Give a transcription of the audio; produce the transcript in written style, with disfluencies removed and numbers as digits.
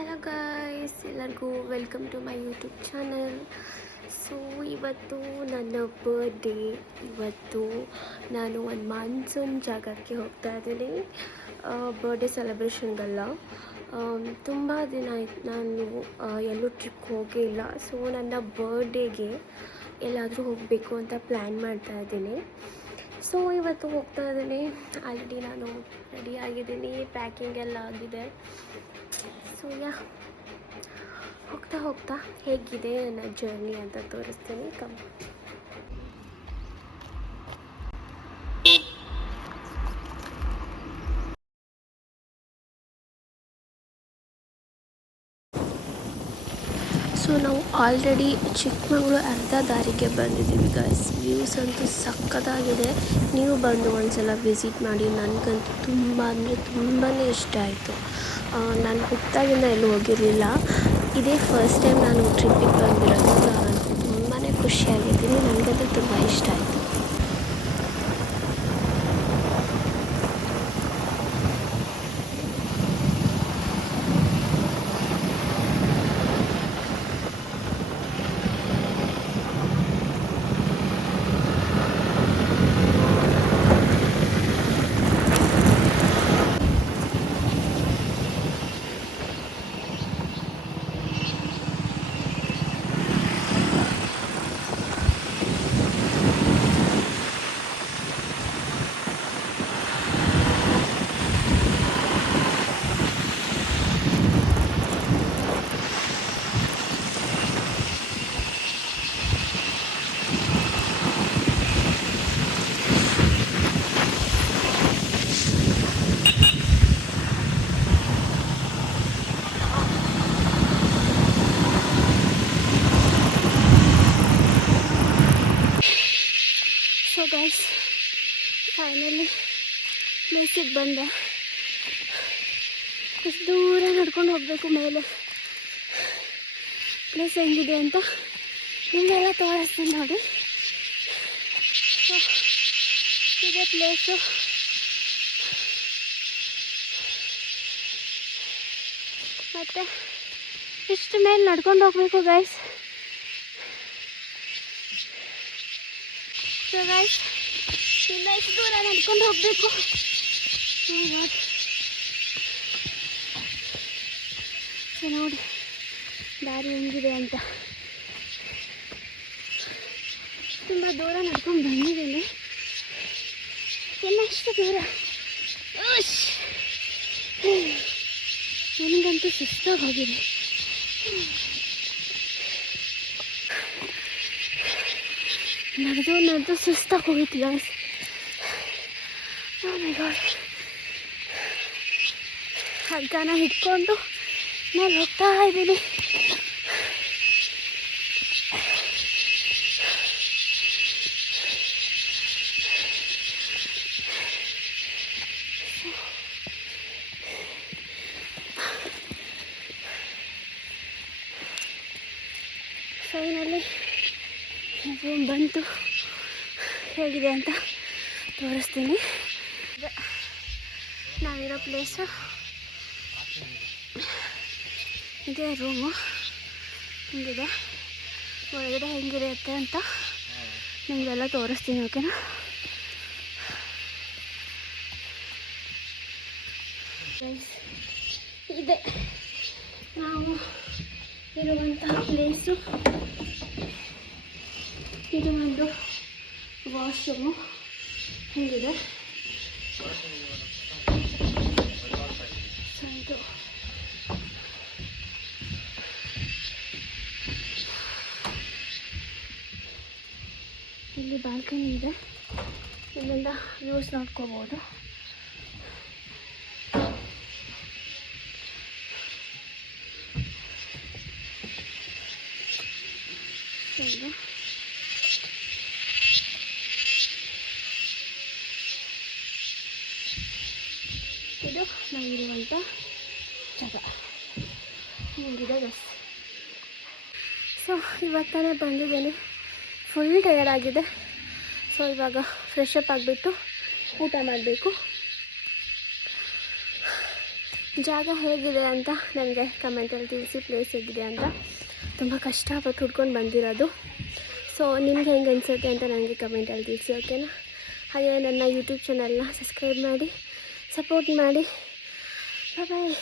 Hello guys, ಎಲ್ಲರಿಗೂ welcome to my YouTube channel. So ಇವತ್ತು ನನ್ನ ಬರ್ಡೇ. ಇವತ್ತು ನಾನು ಒಂದು ಮಾನ್ಸೂನ್ ಜಾಗಕ್ಕೆ ಹೋಗ್ತಾ ಇದ್ದೀನಿ, ಬರ್ಡೇ ಸೆಲೆಬ್ರೇಷನ್ಗಲ್ಲ. ತುಂಬ ದಿನ ಆಯ್ತು ನಾನು ಎಲ್ಲೂ ಟ್ರಿಪ್ ಹೋಗೇ ಇಲ್ಲ. ಸೊ ನನ್ನ ಬರ್ಡೇಗೆ ಎಲ್ಲಾದರೂ ಹೋಗಬೇಕು ಅಂತ ಪ್ಲ್ಯಾನ್ ಮಾಡ್ತಾ ಇದ್ದೀನಿ. ಸೊ ಇವತ್ತು ಹೋಗ್ತಾ ಇದ್ದೀನಿ. ಆಲ್ರೆಡಿ ನಾನು ರೆಡಿ ಆಗಿದ್ದೀನಿ, ಪ್ಯಾಕಿಂಗ್ ಎಲ್ಲ ಆಗಿದೆ. ಸೊ ಹೋಗ್ತಾ ಹೋಗ್ತಾ ಹೇಗಿದೆ ನನ್ನ ಜರ್ನಿ ಅಂತ ತೋರಿಸ್ತೀನಿ. ಕಮ್. ಸೊ ನಾವು ಆಲ್ರೆಡಿ ಚಿಕ್ಕಮಗಳೂರು ಅರ್ಧ ದಾರಿಗೆ ಬಂದಿದ್ದೀವಿ ಗಾಯ್ಸ್. ವ್ಯೂಸ್ ಅಂತೂ ಸಕ್ಕತ್ತಾಗಿದೆ. ನೀವು ಬಂದು ಒಂದ್ಸಲ ವಿಸಿಟ್ ಮಾಡಿ. ನನಗಂತೂ ತುಂಬ ಅಂದರೆ ತುಂಬಾ ಇಷ್ಟ ಆಯಿತು. ನಾನು ಹುಟ್ಟಾಗಿಂದ ಎಲ್ಲೂ ಹೋಗಿರಲಿಲ್ಲ. ಇದೇ ಫಸ್ಟ್ ಟೈಮ್ ನಾನು ಟ್ರಿಪ್ಪಿಗೆ ಬಂದಿರೋದು. ನಾನಂತೂ ತುಂಬಾ ಖುಷಿಯಾಗಿದ್ದೀನಿ. ನನಗಂತೂ ತುಂಬ ಇಷ್ಟ ಆಯಿತು. ಸೊ ಗೈಸ್, ಫೈನಲಿ ಪ್ಲೇಸಿಗೆ ಬಂದೆ. ಎಷ್ಟು ದೂರ ನಡ್ಕೊಂಡು ಹೋಗಬೇಕು ಮೇಲೆ. ಪ್ಲೇಸ್ ಹೆಂಗಿದೆ ಅಂತ ನಿಮಗೆಲ್ಲ ತೋರಿಸ್ತೀನಿ ನೋಡಿ. ಸೊ ಇದೇ ಪ್ಲೇಸು. ಮತ್ತು ಇಷ್ಟು ಮೇಲೆ ನಡ್ಕೊಂಡು ಹೋಗಬೇಕು ಗೈಸ್. ಸೊ ಗೈಸ್, ಇನ್ನು ಎಷ್ಟು ದೂರ ನಡ್ಕೊಂಡು ಹೋಗಬೇಕು. ಸೊ ನೋಡಿ ದಾರಿ ಹೆಂಗಿದೆ ಅಂತ. ತುಂಬ ದೂರ ನಡ್ಕೊಂಡು ಬಂದಿದ್ದೀನಿ. ಇನ್ನಷ್ಟು ದೂರ. ನನಗಂತೂ ಸುಸ್ತಾಗಿ ಹೋಗಿದೆ. ನಡೆದು ಸುಸ್ತಾಗಿ ಹೋಗಿತ್ತು ಗೈಸ್. ಓ ಮೈ ಗಾಡ್. ಹಗ್ಗನ ಹಿಡ್ಕೊಂಡು ಮೇಲೆ ಹೋಗ್ತಾ ಇದ್ದೀನಿ. ಫೈನಲಿ ರೂಮ್ ಬಂತು. ಹೇಗಿದೆ ಅಂತ ತೋರಿಸ್ತೀನಿ. ನಾವಿರೋ ಪ್ಲೇಸು ಇದೇ ರೂಮು. ಹಿಂಗಿದೆ, ಒಳಗಡೆ ಹೆಂಗಿರುತ್ತೆ ಅಂತ ನಿಮಗೆಲ್ಲ ತೋರಿಸ್ತೀನಿ. ಓಕೆನಾ? ಇದೆ ನಾವು ಇರುವಂತಹ ಪ್ಲೇಸು. ಇದು ಒಂದು ವಾಶ್ರೂಮು. ಹಿಂಗಿದೆ. ಸೊ ಇದು ಇಲ್ಲಿ ಬಾಲ್ಕನಿ ಇದೆ. ಇಲ್ಲಿಂದ ವ್ಯೂಸ್ ನೋಡ್ಕೋಬೋದು. ಇದು ನಾವಿರುವಂಥ ಜಾಗ. ಹಿಂಗಿದೆ ಬಸ್. ಸೊ ಇವತ್ತೇ ಬಂದಿದ್ದೀನಿ. ಫುಲ್ ಟಯರ್ಡ್ ಆಗಿದೆ. ಸೊ ಇವಾಗ ಫ್ರೆಶ್ ಅಪ್ ಆಗಿಬಿಟ್ಟು ಊಟ ಮಾಡಬೇಕು. ಜಾಗ ಹೇಗಿದೆ ಅಂತ ನನಗೆ ಕಮೆಂಟಲ್ಲಿ ತಿಳಿಸಿ. ಪ್ಲೇಸ್ ಹೇಗಿದೆ ಅಂತ. ತುಂಬ ಕಷ್ಟಪಟ್ಟು ಹುಡ್ಕೊಂಡು ಬಂದಿರೋದು. ಸೊ ನಿಮ್ಗೆ ಹೆಂಗೆ ಅನಿಸುತ್ತೆ ಅಂತ ನನಗೆ ಕಮೆಂಟಲ್ಲಿ ತಿಳಿಸಿ, ಓಕೆನಾ? ಹಾಗೆ ನನ್ನ ಯೂಟ್ಯೂಬ್ ಚಾನಲ್ನ ಸಬ್ಸ್ಕ್ರೈಬ್ ಮಾಡಿ, ಸಪೋರ್ಟ್ ಮಾಡಿ. ಬಾಯ್.